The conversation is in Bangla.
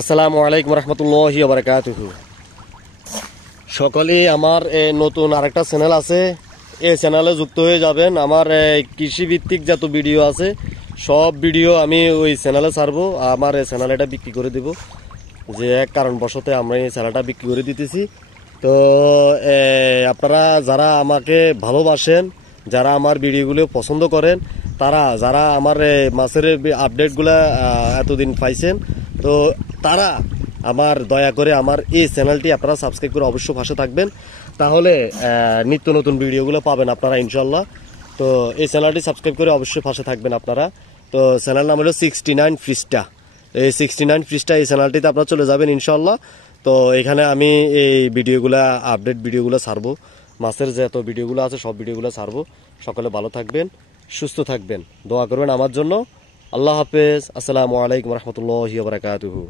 আসসালামু আলাইকুম রহমতুল্লাহি ওয়া বারাকাতুহু। সকলেই আমার নতুন আরেকটা চ্যানেল আছে, এই চ্যানেলে যুক্ত হয়ে যাবেন। আমার কৃষি ভিত্তিক যত ভিডিও আছে সব ভিডিও আমি ওই চ্যানেলে ছাড়বো। আমার এই চ্যানেলটা বিক্রি করে দেব, যে এক কারণবশত আমরা এই চ্যানেলটা বিক্রি করে দিতেছি। তো আপনারা যারা আমাকে ভালোবাসেন, যারা আমার ভিডিওগুলো পছন্দ করেন, তারা যারা আমার মাছের আপডেটগুলো এতদিন পাইছেন, তো তারা আমার দয়া করে আমার এই চ্যানেলটি আপনারা সাবস্ক্রাইব করে অবশ্যই পাশে থাকবেন, তাহলে নিত্য নতুন ভিডিওগুলো পাবেন আপনারা ইনশাল্লাহ। তো এই চ্যানেলটি সাবস্ক্রাইব করে অবশ্যই পাশে থাকবেন আপনারা। তো চ্যানেল নাম হলো 69 পৃষ্ঠা। এই 69 পৃষ্ঠা এই চ্যানেলটিতে আপনারা চলে যাবেন ইনশাল্লাহ। তো এখানে আমি এই ভিডিওগুলো আপডেট ভিডিওগুলো ছাড়বো, মাছের যত ভিডিওগুলো আছে সব ভিডিওগুলো ছাড়বো। সকলে ভালো থাকবেন, সুস্থ থাকবেন, দোয়া করবেন আমার জন্য। আল্লাহ হাফেজ। আসসালামু আলাইকুম রহমতুল্লাহি ওয়া বারাকাতুহু।